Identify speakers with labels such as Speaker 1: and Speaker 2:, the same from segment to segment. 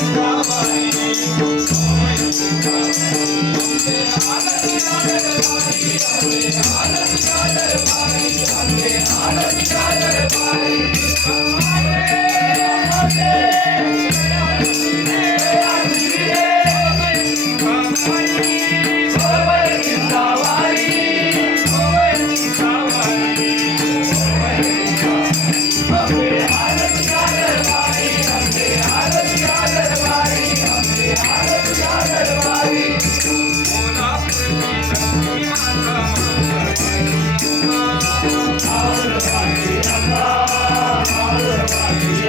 Speaker 1: Yeah. I'm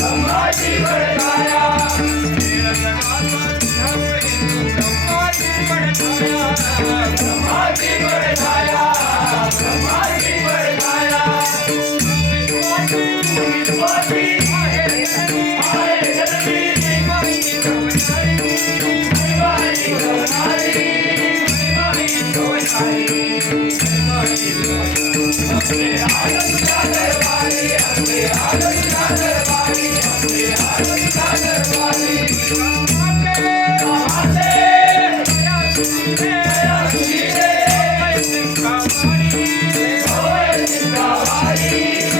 Speaker 1: Hallelujah. Thank
Speaker 2: you.